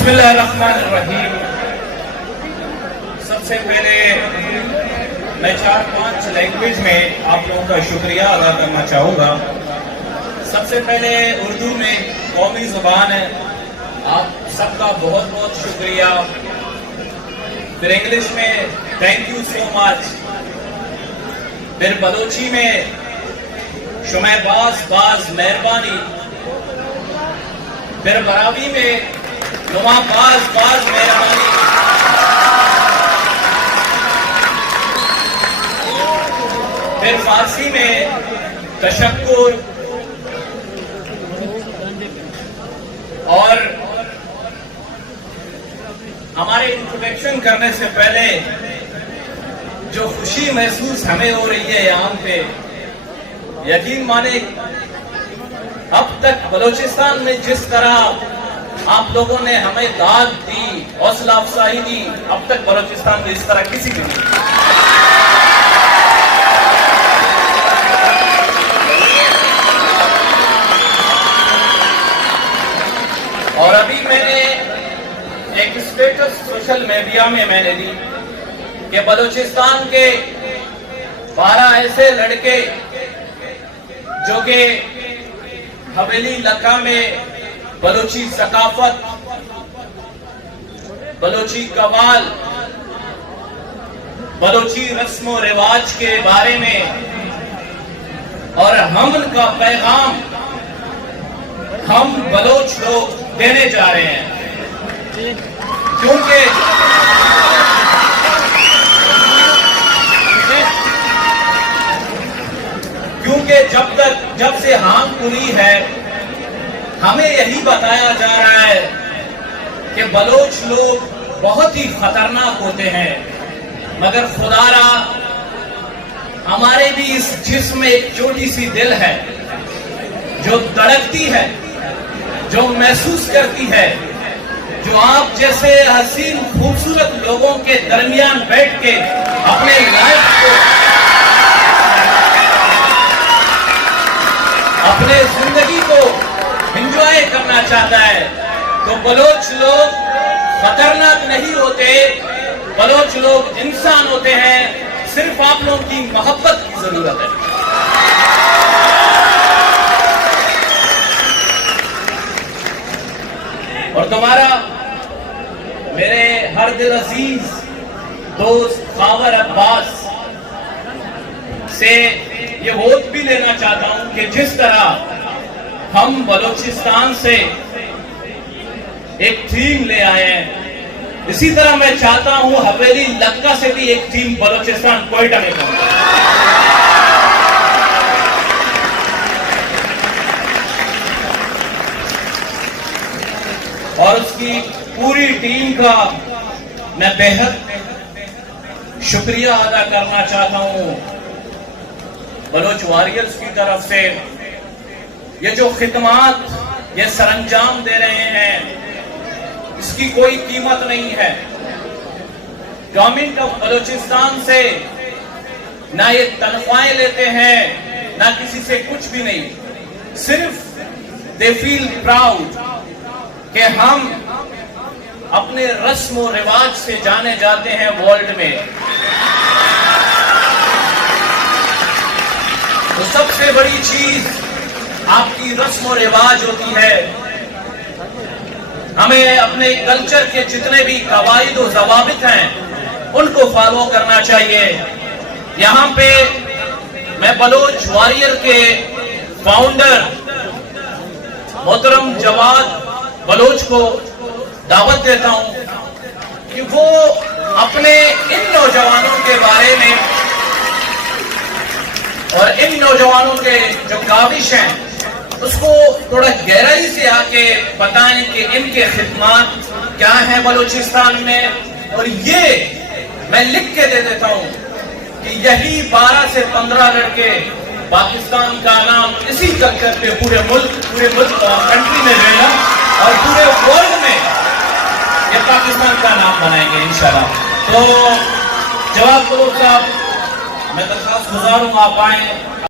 بسم اللہ الرحمن الرحیم۔ سب سے پہلے میں 4-5 لینگویج میں آپ لوگوں کا شکریہ ادا کرنا چاہوں گا۔ سب سے پہلے اردو میں قومی زبان ہے، آپ سب کا بہت بہت شکریہ۔ پھر انگلش میں تھینک یو سو مچ۔ پھر بلوچی میں شمع باز مہربانی۔ پھر براوی میں نما باز مہربانی۔ پھر فارسی میں تشکر۔ اور ہمارے انٹروڈکشن کرنے سے پہلے جو خوشی محسوس ہمیں ہو رہی ہے یہاں پہ، یقین مانے اب تک بلوچستان میں جس طرح آپ لوگوں نے ہمیں داد دی، حوصلہ افزائی دی، اب تک بلوچستان میں اس طرح کسی بھی نہیں۔ اور ابھی میں نے ایک اسٹیٹس سوشل میڈیا میں نے دی کہ بلوچستان کے 12 ایسے لڑکے جو کہ حویلی لکھا میں بلوچی ثقافت، بلوچی قوال، بلوچی رسم و رواج کے بارے میں اور امن کا پیغام ہم بلوچ لوگ دینے جا رہے ہیں، کیونکہ جب سے ہانگ کنی ہے ہمیں یہی بتایا جا رہا ہے کہ بلوچ لوگ بہت ہی خطرناک ہوتے ہیں، مگر خدا را ہمارے بھی اس جسم میں ایک چھوٹی سی دل ہے جو دھڑکتی ہے، جو محسوس کرتی ہے، جو آپ جیسے حسین خوبصورت لوگوں کے درمیان بیٹھ کے اپنے لائف کو، اپنے زندگی کو انجوائے کرنا چاہتا ہے۔ تو بلوچ لوگ خطرناک نہیں ہوتے، بلوچ لوگ انسان ہوتے ہیں، صرف آپ لوگوں کی محبت کی ضرورت ہے۔ اور دوبارہ میرے ہر دل عزیز دوست خاور عباس سے یہ ووٹ بھی لینا چاہتا ہوں کہ جس طرح ہم بلوچستان سے ایک ٹیم لے آئے ہیں، اسی طرح میں چاہتا ہوں حویلی لکا سے بھی ایک ٹیم بلوچستان کوئٹہ میں کریں۔ اور اس کی پوری ٹیم کا میں بہت شکریہ ادا کرنا چاہتا ہوں۔ بلوچ واریئرز کی طرف سے یہ جو خدمات یہ سر انجام دے رہے ہیں اس کی کوئی قیمت نہیں ہے۔ گورنمنٹ آف بلوچستان سے نہ یہ تنخواہیں لیتے ہیں، نہ کسی سے کچھ بھی نہیں، صرف they feel proud کہ ہم اپنے رسم و رواج سے جانے جاتے ہیں ورلڈ میں۔ تو سب سے بڑی چیز آپ کی رسم و رواج ہوتی ہے۔ ہمیں اپنے کلچر کے جتنے بھی قواعد و ضوابط ہیں ان کو فالو کرنا چاہیے۔ یہاں پہ میں بلوچ واریئر کے فاؤنڈر محترم جواد بلوچ کو دعوت دیتا ہوں کہ وہ اپنے ان نوجوانوں کے بارے میں اور ان نوجوانوں کے جو کاوش ہیں اس کو تھوڑا گہرائی سے آ کے بتائیں کہ ان کے خدمات کیا ہیں بلوچستان میں۔ اور یہ میں لکھ کے دے دیتا ہوں کہ یہی 12 سے 15 لڑکے پاکستان کا نام اسی کلچر پہ پورے ملک کنٹری میں لے گا اور پورے ورلڈ میں یہ پاکستان کا نام بنائیں گے انشاءاللہ۔ تو جواب بلوچ صاحب میں درخواست گزار ہوں آپ آئیں۔